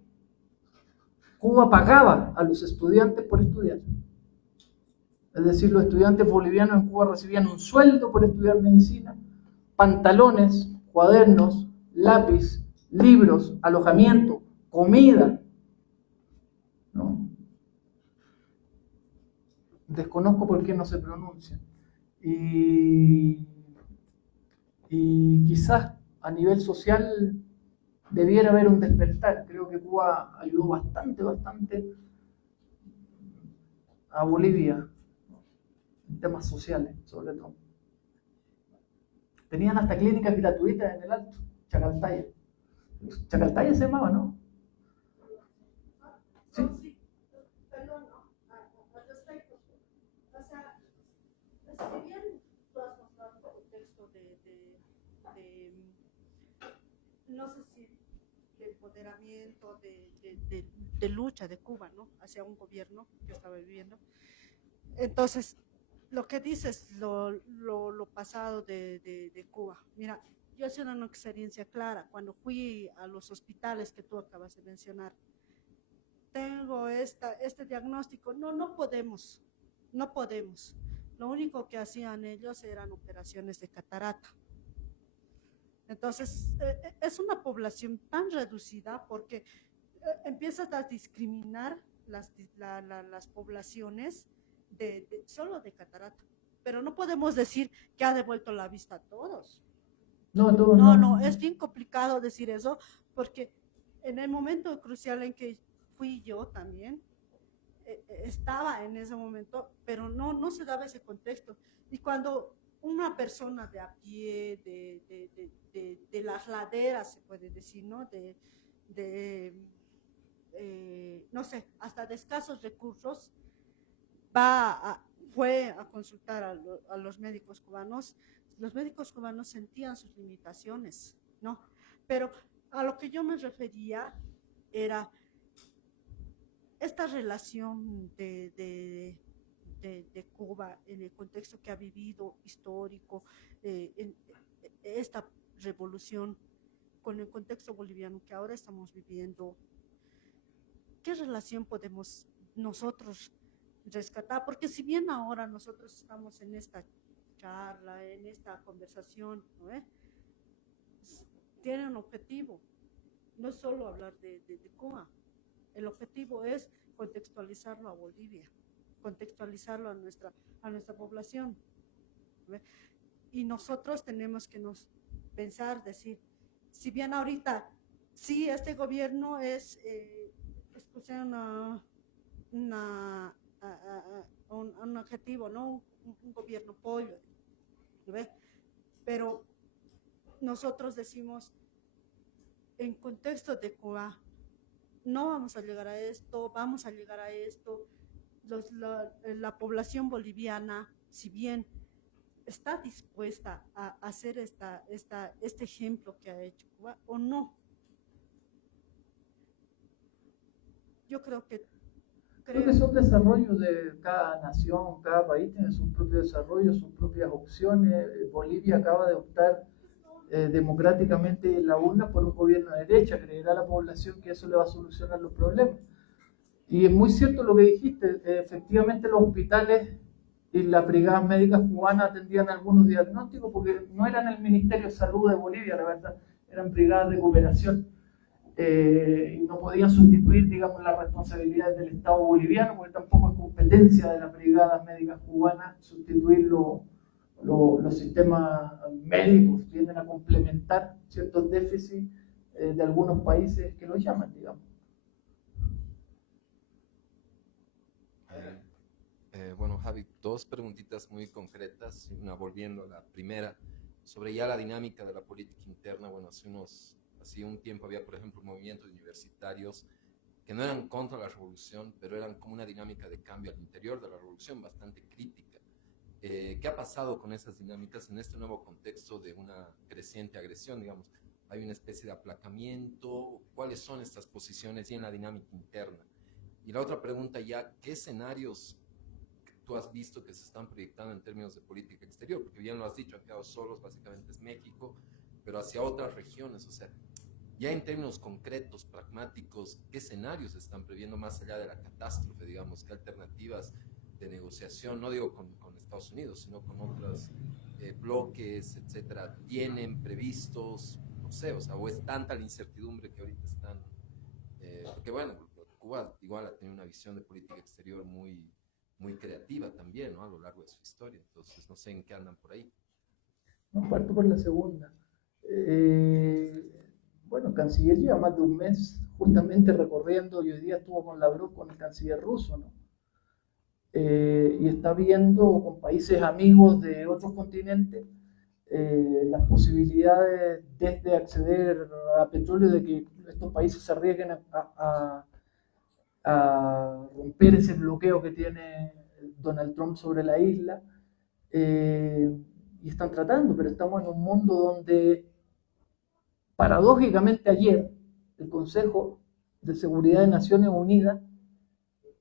Cuba pagaba a los estudiantes por estudiar. Es decir, los estudiantes bolivianos en Cuba recibían un sueldo por estudiar medicina, pantalones, cuadernos, lápiz, libros, alojamiento, comida, ¿no? Desconozco por qué no se pronuncia. Y quizás a nivel social debiera haber un despertar. Creo que Cuba ayudó bastante a Bolivia en temas sociales, sobre todo. Tenían hasta clínicas gratuitas en el Alto, Chacaltaya. Chacaltaya se llamaba, ¿no? Sí. Perdón, al respecto. O sea, si bien tú has mostrado un contexto no sé si de empoderamiento, de lucha de Cuba, ¿no? Hacia un gobierno que estaba viviendo. Entonces, lo que dices, lo pasado de Cuba. Mira, yo hice una experiencia clara cuando fui a los hospitales que tú acabas de mencionar. Tengo este diagnóstico. No podemos. Lo único que hacían ellos eran operaciones de catarata. Entonces, es una población tan reducida porque empiezas a discriminar las poblaciones solo de catarata. Pero no podemos decir que ha devuelto la vista a todos. No, es bien complicado decir eso porque en el momento crucial en que fui yo también, estaba en ese momento, pero no se daba ese contexto. Y cuando una persona de a pie, de las laderas, se puede decir, ¿no? No sé, hasta de escasos recursos, fue a consultar a los médicos cubanos. Los médicos cubanos sentían sus limitaciones, ¿no? Pero a lo que yo me refería era esta relación de Cuba en el contexto que ha vivido histórico, en esta revolución con el contexto boliviano que ahora estamos viviendo. ¿Qué relación podemos nosotros rescatar? Porque si bien ahora nosotros estamos en esta charla, en esta conversación, ¿no? Tiene un objetivo, no es solo hablar de Cuba. El objetivo es contextualizarlo a Bolivia, contextualizarlo a nuestra población. ¿Ve? Y nosotros tenemos que pensar, decir, si bien ahorita, sí, este gobierno es un objetivo, ¿no? Un gobierno pollo, ¿ve? Pero nosotros decimos, en contexto de Cuba, no vamos a llegar a esto, vamos a llegar a esto. La población boliviana, si bien está dispuesta a hacer este ejemplo que ha hecho Cuba o no. Yo creo que Creo que son desarrollos de cada nación, cada país tiene sus propios desarrollos, sus propias opciones. Bolivia acaba de optar democráticamente en la urna por un gobierno de derecha. Creerá la población que eso le va a solucionar los problemas. Y es muy cierto lo que dijiste, efectivamente los hospitales y las brigadas médicas cubanas atendían algunos diagnósticos porque no eran el Ministerio de Salud de Bolivia, la verdad, eran brigadas de cooperación. Y no podían sustituir, digamos, las responsabilidades del Estado boliviano, porque tampoco es competencia de las brigadas médicas cubanas sustituir los sistemas médicos, tienden a complementar ciertos déficits de algunos países que lo llaman, digamos. Bueno, Javi, dos preguntitas muy concretas, una volviendo a la primera, sobre ya la dinámica de la política interna. Bueno, hace un tiempo había, por ejemplo, movimientos universitarios que no eran contra la revolución, pero eran como una dinámica de cambio al interior de la revolución bastante crítica. ¿Qué ha pasado con esas dinámicas en este nuevo contexto de una creciente agresión, digamos? ¿Hay una especie de aplacamiento? ¿Cuáles son estas posiciones y en la dinámica interna? Y la otra pregunta ya, ¿qué escenarios tú has visto que se están proyectando en términos de política exterior? Porque bien lo has dicho, han quedado solos, básicamente es México, pero hacia otras regiones, o sea, ya en términos concretos, pragmáticos, ¿qué escenarios se están previendo más allá de la catástrofe, digamos? ¿Qué alternativas de negociación, no digo con Estados Unidos, sino con otros bloques, etcétera, tienen previstos? No sé, o sea, o es tanta la incertidumbre que ahorita están, porque bueno, Cuba igual ha tenido una visión de política exterior muy creativa también, ¿no? A lo largo de su historia, entonces no sé en qué andan por ahí. No, parto por la segunda. Bueno, el canciller lleva más de un mes justamente recorriendo, y hoy día estuvo con Lavrov, con el canciller ruso, ¿no? Y está viendo con países amigos de otros continentes las posibilidades desde acceder a petróleo, de que estos países se arriesguen a romper ese bloqueo que tiene Donald Trump sobre la isla, y están tratando, pero estamos en un mundo donde paradójicamente ayer el Consejo de Seguridad de Naciones Unidas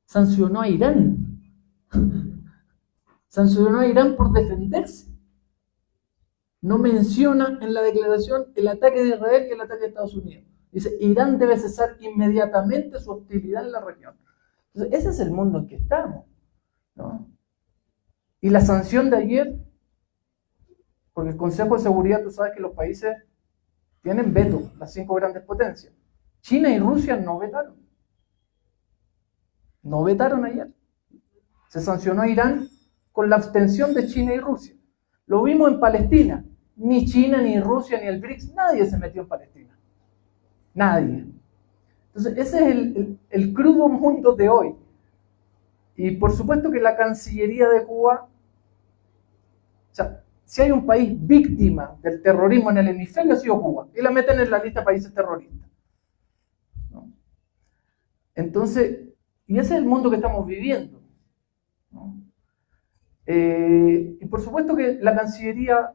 sancionó a Irán. Sancionó a Irán por defenderse. No menciona en la declaración el ataque de Israel y el ataque de Estados Unidos. Dice, Irán debe cesar inmediatamente su hostilidad en la región. Entonces, ese es el mundo en que estamos, ¿no? Y la sanción de ayer, porque el Consejo de Seguridad, tú sabes que los países tienen veto, las 5 grandes potencias. China y Rusia no vetaron. No vetaron ayer. Se sancionó a Irán con la abstención de China y Rusia. Lo vimos en Palestina. Ni China, ni Rusia, ni el BRICS, nadie se metió en Palestina. Nadie. Entonces, ese es el crudo mundo de hoy. Y por supuesto que la Cancillería de Cuba, o sea, si hay un país víctima del terrorismo en el hemisferio, ha sido Cuba. Y la meten en la lista de países terroristas, ¿no? Entonces, y ese es el mundo que estamos viviendo, ¿no? Y por supuesto que la Cancillería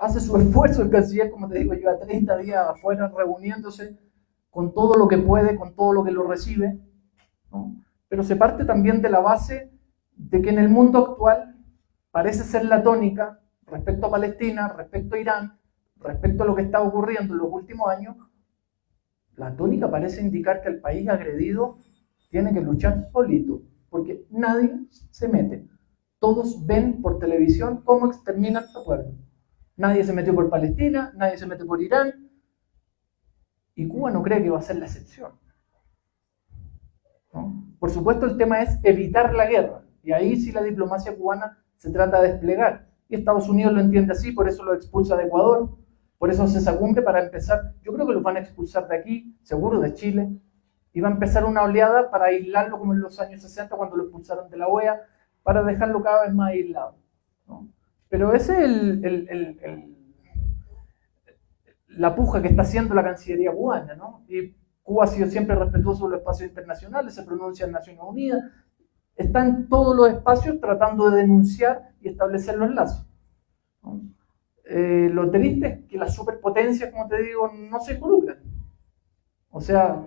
hace su esfuerzo. El canciller, como te digo, lleva 30 días afuera reuniéndose con todo lo que puede, con todo lo que lo recibe, ¿no? Pero se parte también de la base de que en el mundo actual parece ser la tónica respecto a Palestina, respecto a Irán, respecto a lo que está ocurriendo en los últimos años. La tónica parece indicar que el país agredido tiene que luchar solito, porque nadie se mete. Todos ven por televisión cómo extermina este pueblo. Nadie se metió por Palestina, nadie se metió por Irán, y Cuba no cree que va a ser la excepción, ¿no? Por supuesto, el tema es evitar la guerra, y ahí sí la diplomacia cubana se trata de desplegar, y Estados Unidos lo entiende así, por eso lo expulsa de Ecuador, por eso hace esa cumbre para empezar. Yo creo que los van a expulsar de aquí, seguro de Chile, y va a empezar una oleada para aislarlo como en los años 60 cuando lo expulsaron de la OEA, para dejarlo cada vez más aislado, ¿no? Pero ese es la puja que está haciendo la Cancillería cubana, ¿no? Y Cuba ha sido siempre respetuoso de los espacios internacionales, se pronuncia en Naciones Unidas, está en todos los espacios tratando de denunciar y establecer los lazos, ¿no? Lo triste es que las superpotencias, como te digo, no se involucran. O sea,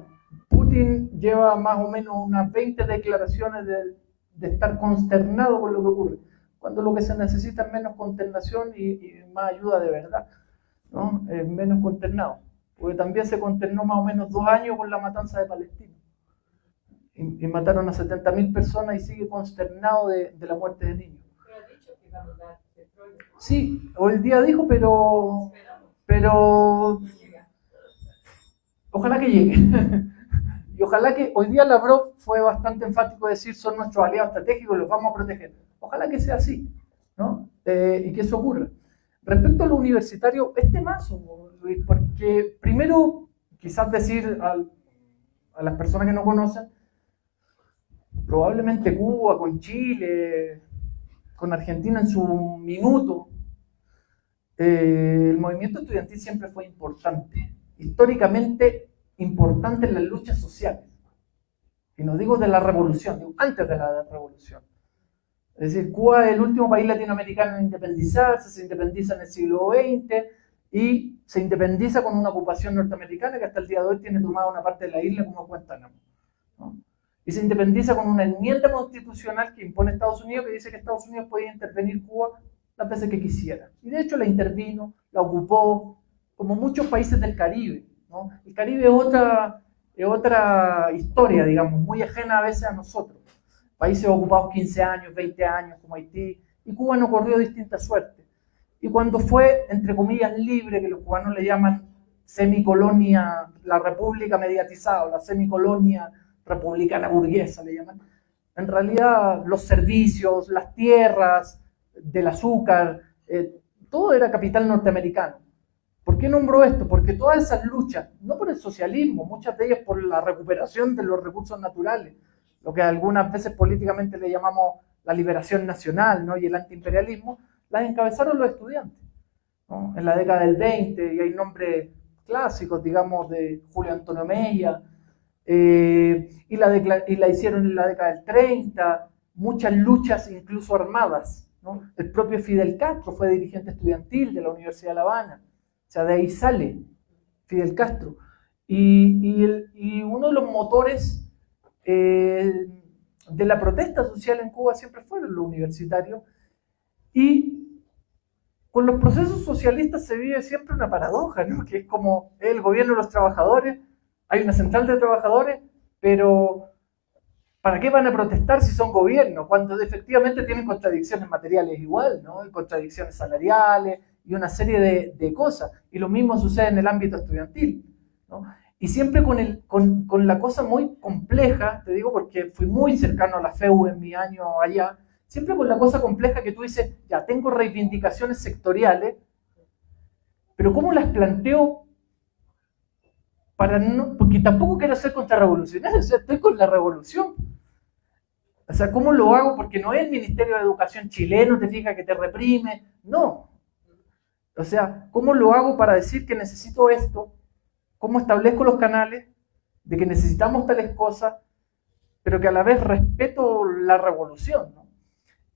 Putin lleva más o menos unas 20 declaraciones de estar consternado con lo que ocurre, cuando lo que se necesita es menos consternación y más ayuda de verdad, ¿no? Menos consternado, porque también se consternó más o menos 2 años con la matanza de Palestina, y mataron a 70.000 personas y sigue consternado de la muerte de niños. Pero ha dicho que va a mandar petróleo. Sí, hoy día dijo, pero ojalá que llegue. Y ojalá que hoy día Lavrov fue bastante enfático en decir son nuestros aliados estratégicos, los vamos a proteger. Ojalá que sea así, ¿no? Y que eso ocurra. Respecto a lo universitario, es temazo, Luis, porque primero, quizás decir a las personas que no conocen, probablemente Cuba con Chile, con Argentina en su minuto, el movimiento estudiantil siempre fue importante, históricamente importante en las luchas sociales. Y no digo de la revolución, digo antes de la revolución. Es decir, Cuba es el último país latinoamericano en independizarse, se independiza en el siglo XX y se independiza con una ocupación norteamericana que hasta el día de hoy tiene tomada una parte de la isla como Guantánamo, ¿no? Y se independiza con una enmienda constitucional que impone Estados Unidos, que dice que Estados Unidos podía intervenir Cuba las veces que quisiera. Y de hecho la intervino, la ocupó, como muchos países del Caribe, ¿no? El Caribe es otra historia, digamos, muy ajena a veces a nosotros. Países ocupados 15 años, 20 años, como Haití, y Cuba no corrió distinta suerte. Y cuando fue, entre comillas, libre, que los cubanos le llaman semicolonia, la república mediatizada, o la semicolonia republicana burguesa, le llaman, en realidad los servicios, las tierras, del azúcar, todo era capital norteamericano. ¿Por qué nombró esto? Porque todas esas luchas, no por el socialismo, muchas de ellas por la recuperación de los recursos naturales, lo que algunas veces políticamente le llamamos la liberación nacional, ¿no? Y el antiimperialismo, las encabezaron los estudiantes, ¿no? En la década del 20, y hay nombres clásicos, digamos, de Julio Antonio Mella, y la hicieron en la década del 30, muchas luchas incluso armadas, ¿no? El propio Fidel Castro fue dirigente estudiantil de la Universidad de La Habana, o sea, de ahí sale Fidel Castro. Y uno de los motores de la protesta social en Cuba siempre fueron los universitarios, y con los procesos socialistas se vive siempre una paradoja, ¿no? Que es como el gobierno de los trabajadores, hay una central de trabajadores, pero ¿para qué van a protestar si son gobierno? Cuando efectivamente tienen contradicciones materiales igual, ¿no? Y contradicciones salariales y una serie de cosas. Y lo mismo sucede en el ámbito estudiantil, ¿no? Y siempre con la cosa muy compleja, te digo porque fui muy cercano a la FEU en mi año allá, siempre con la cosa compleja que tú dices, ya tengo reivindicaciones sectoriales, pero ¿cómo las planteo? Porque tampoco quiero ser contrarrevolucionario, o sea, estoy con la revolución. O sea, ¿cómo lo hago? Porque no es el Ministerio de Educación chileno, te fijas, que te reprime, no. O sea, ¿cómo lo hago para decir que necesito esto? ¿Cómo establezco los canales de que necesitamos tales cosas, pero que a la vez respeto la revolución, ¿no?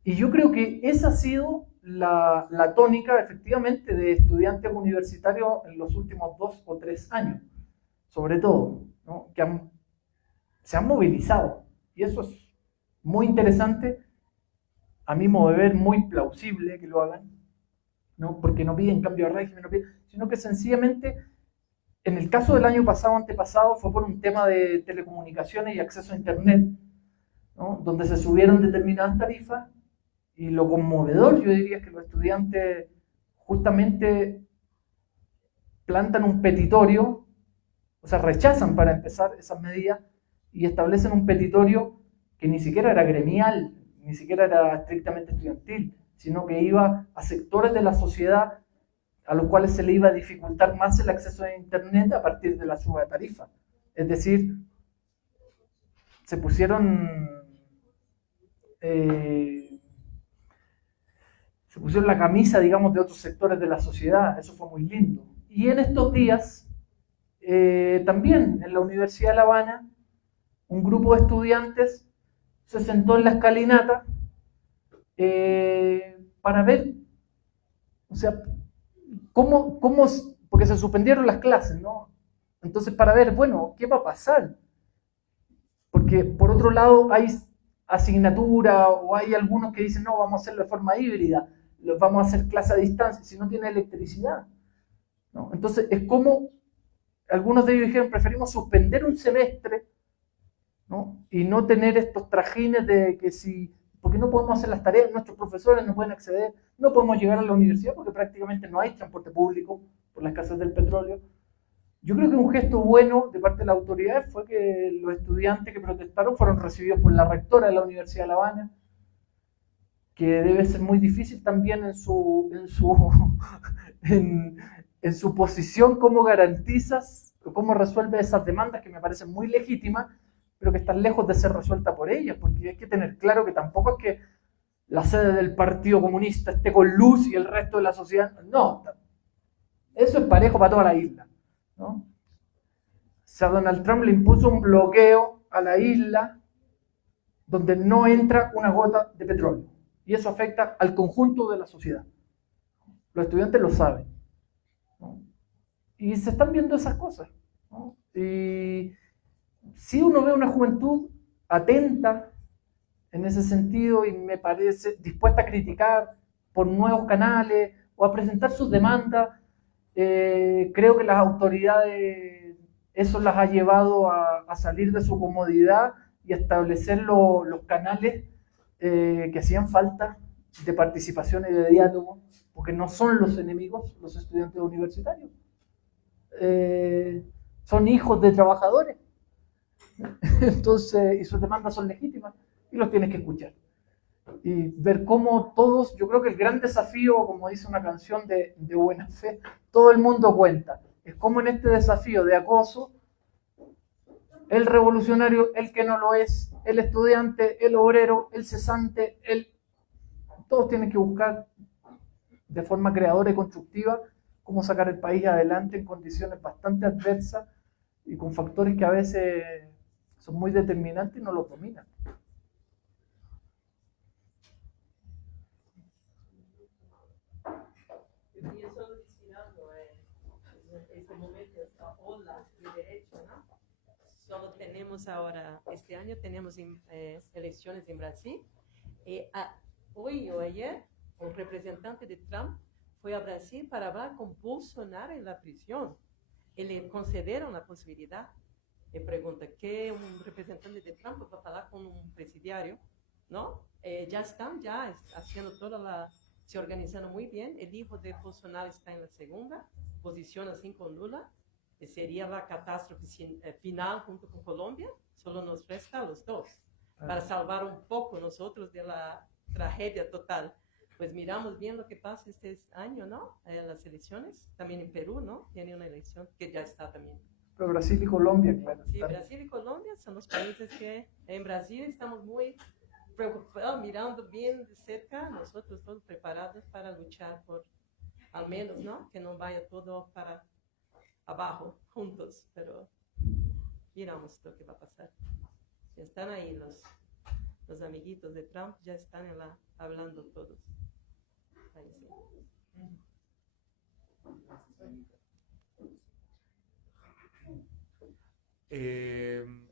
Y yo creo que esa ha sido la tónica, efectivamente, de estudiantes universitarios en los últimos 2 o 3 años, sobre todo, ¿no? Que se han movilizado. Y eso es muy interesante, a mi modo de ver, muy plausible que lo hagan, ¿no? Porque no piden cambio de régimen, sino que sencillamente, en el caso del año pasado, antepasado, fue por un tema de telecomunicaciones y acceso a Internet, ¿no? Donde se subieron determinadas tarifas, y lo conmovedor, yo diría, es que los estudiantes justamente plantan un petitorio, o sea, rechazan para empezar esas medidas y establecen un petitorio que ni siquiera era gremial, ni siquiera era estrictamente estudiantil, sino que iba a sectores de la sociedad a los cuales se le iba a dificultar más el acceso a Internet a partir de la suba de tarifa. Es decir, se pusieron la camisa, digamos, de otros sectores de la sociedad. Eso fue muy lindo. Y en estos días, también en la Universidad de La Habana, un grupo de estudiantes se sentó en la escalinata para ver, o sea, porque se suspendieron las clases, ¿no? Entonces, para ver, bueno, ¿qué va a pasar? Porque por otro lado hay asignatura o hay algunos que dicen, no, vamos a hacerlo de forma híbrida, los vamos a hacer clase a distancia, si no tiene electricidad, ¿no? Entonces, es como algunos de ellos dijeron, preferimos suspender un semestre, ¿no? Y no tener estos trajines de que si, porque no podemos hacer las tareas, nuestros profesores no pueden acceder, no podemos llegar a la universidad porque prácticamente no hay transporte público por la escasez del petróleo. Yo creo que un gesto bueno de parte de las autoridades fue que los estudiantes que protestaron fueron recibidos por la rectora de la Universidad de La Habana, que debe ser muy difícil también en su posición, cómo garantizas o cómo resuelve esas demandas que me parecen muy legítimas, pero que están lejos de ser resueltas por ellas, porque hay que tener claro que tampoco es que la sede del Partido Comunista esté con luz y el resto de la sociedad, no, eso es parejo para toda la isla, ¿no? O sea, Donald Trump le impuso un bloqueo a la isla donde no entra una gota de petróleo, y eso afecta al conjunto de la sociedad. Los estudiantes lo saben, ¿no? Y se están viendo esas cosas, ¿no? Y si uno ve una juventud atenta en ese sentido y me parece dispuesta a criticar por nuevos canales o a presentar sus demandas, creo que las autoridades eso las ha llevado a salir de su comodidad y a establecer los canales que hacían falta de participación y de diálogo, porque no son los enemigos los estudiantes universitarios, son hijos de trabajadores. Entonces, y sus demandas son legítimas y los tienes que escuchar y ver cómo todos, yo creo que el gran desafío, como dice una canción de Buena Fe, todo el mundo cuenta, es como en este desafío de acoso, el revolucionario, el que no lo es, el estudiante, el obrero, el cesante, todos tienen que buscar de forma creadora y constructiva cómo sacar el país adelante en condiciones bastante adversas y con factores que a veces son muy determinantes y no los dominan. Yo solo decir algo, en este momento, esta ola de derecho, ¿no? Solo tenemos ahora, este año tenemos elecciones en Brasil. Hoy o ayer, un representante de Trump fue a Brasil para hablar con Bolsonaro en la prisión. Y le concedieron la posibilidad. Me pregunta, ¿qué un representante de Trump va a hablar con un presidiario? ¿No? Ya están haciendo se organizando muy bien. El hijo de Bolsonaro está en la segunda posición, así con Lula. Sería la catástrofe final junto con Colombia. Solo nos resta los dos para salvar un poco nosotros de la tragedia total. Pues miramos bien lo que pasa este año, ¿no? Las elecciones, también en Perú, ¿no? Tiene una elección que ya está también. Pero Brasil y Colombia, claro. Sí, Brasil y Colombia son los países que en Brasil estamos muy preocupados, mirando bien de cerca, nosotros todos preparados para luchar por, al menos, ¿no? Que no vaya todo para abajo, juntos, pero miramos lo que va a pasar. Ya están ahí los amiguitos de Trump, ya están hablando todos. Ahí sí.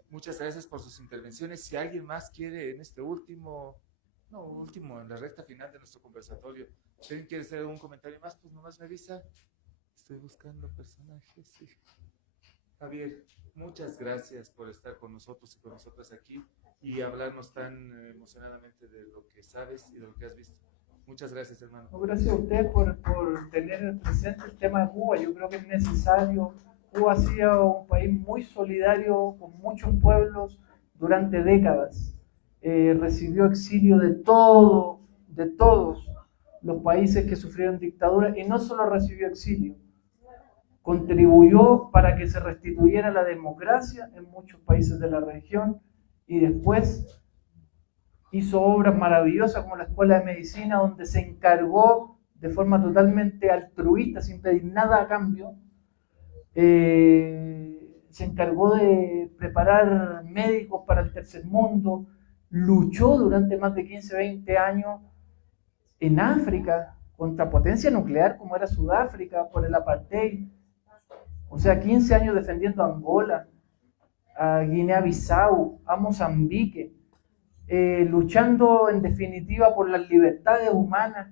Muchas gracias por sus intervenciones. Si alguien más quiere en este último, en la recta final de nuestro conversatorio, si alguien quiere hacer algún comentario más, pues nomás me avisa. Estoy buscando personajes. Sí. Javier, muchas gracias por estar con nosotros y con nosotras aquí y hablarnos tan emocionadamente de lo que sabes y de lo que has visto. Muchas gracias, hermano. Gracias a usted por tener presente el tema de Cuba. Yo creo que es necesario. Cuba ha sido un país muy solidario con muchos pueblos durante décadas. Recibió exilio de todos los países que sufrieron dictadura y no solo recibió exilio, contribuyó para que se restituyera la democracia en muchos países de la región y después hizo obras maravillosas como la Escuela de Medicina, donde se encargó de forma totalmente altruista, sin pedir nada a cambio, se encargó de preparar médicos para el tercer mundo, luchó durante más de 15, 20 años en África contra potencia nuclear como era Sudáfrica por el apartheid. O sea, 15 años defendiendo a Angola, a Guinea-Bissau, a Mozambique, luchando en definitiva por las libertades humanas,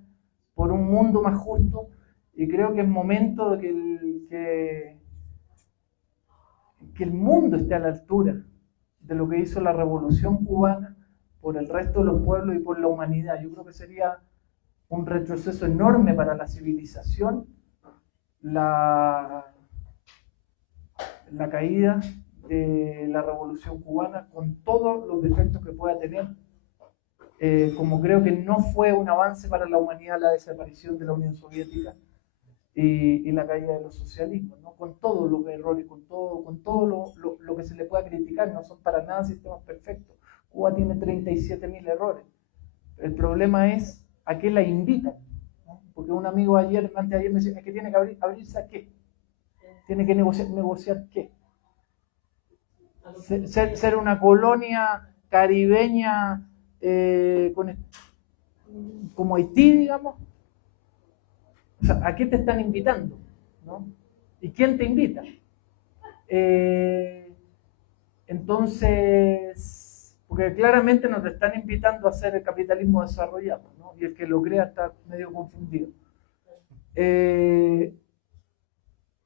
por un mundo más justo. Y creo que es momento de que el mundo esté a la altura de lo que hizo la Revolución Cubana por el resto de los pueblos y por la humanidad. Yo creo que sería un retroceso enorme para la civilización la caída de la Revolución Cubana, con todos los defectos que pueda tener, como creo que no fue un avance para la humanidad la desaparición de la Unión Soviética y la caída de los socialismos, ¿no? Con todos los errores, con todo lo que se le pueda criticar, no son para nada sistemas perfectos. Cuba tiene 37.000 errores. El problema es a qué la invitan, ¿no? Porque un amigo antes de ayer me decía, es que tiene que abrirse a qué, tiene que negociar qué. Ser una colonia caribeña como Haití, digamos. O sea, ¿a qué te están invitando? ¿No? ¿Y quién te invita? Entonces, porque claramente nos están invitando a hacer el capitalismo desarrollado, ¿no? Y el que lo crea está medio confundido.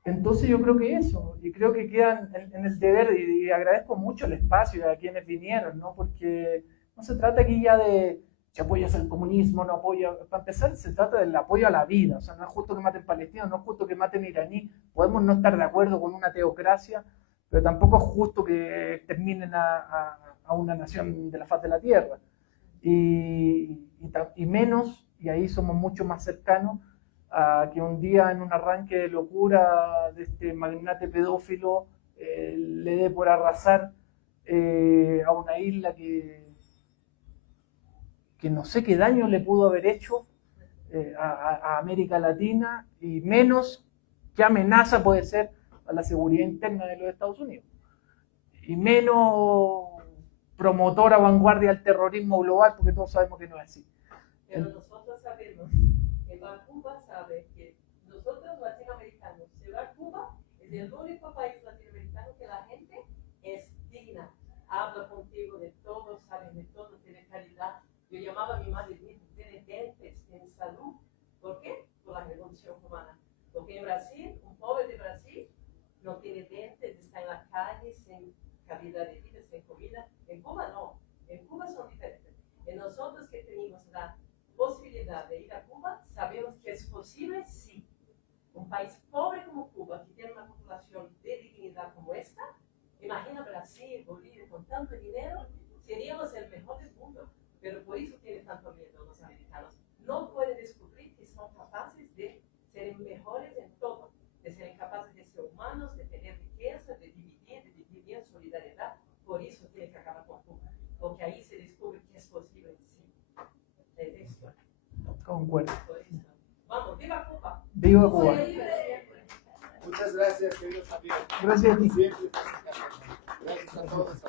Entonces yo creo que eso, y creo que quedan en el deber, y agradezco mucho el espacio a quienes vinieron, ¿no? Porque no se trata aquí ya de si apoyas el comunismo, no apoyas, para empezar se trata del apoyo a la vida, o sea, no es justo que maten palestinos, no es justo que maten iraní, podemos no estar de acuerdo con una teocracia, pero tampoco es justo que exterminen a una nación de la faz de la tierra, y menos, y ahí somos mucho más cercanos, a que un día en un arranque de locura de este magnate pedófilo le dé por arrasar a una isla que no sé qué daño le pudo haber hecho a América Latina, y menos qué amenaza puede ser a la seguridad interna de los Estados Unidos, y menos promotora vanguardia del terrorismo global, porque todos sabemos que no es así. Pero nosotros sabemos que Cuba sabe que nosotros latinoamericanos, si va a Cuba, es el único país latinoamericano que la gente es digna, habla contigo de todo, sabe de todo, tiene calidad. Yo llamaba a mi madre y dije, tiene dientes, tiene salud. ¿Por qué? Por la Revolución Cubana. Porque en Brasil, un pobre de Brasil no tiene dientes, está en la calle sin calidad de vida, sin comida. En Cuba no, en Cuba son diferentes. Y nosotros que tenemos la posibilidad de ir a Cuba, sabemos que es posible, sí. Un país pobre como Cuba, que tiene una población de dignidad como esta, imagina Brasil, Bolivia, con tanto dinero, seríamos el mejor del mundo. Pero por eso tienen tanto miedo los americanos. No pueden descubrir que son capaces de ser mejores en todo, de ser capaces de ser humanos, de tener riqueza, de vivir en solidaridad. Por eso tienen que acabar con Cuba, porque ahí se descubre que es posible, sí. Es esto. Concuerdo. Vamos, ¡viva Cuba! ¡Viva Cuba! Muchas gracias, queridos amigos. Gracias a ti. Siempre. Gracias a todos.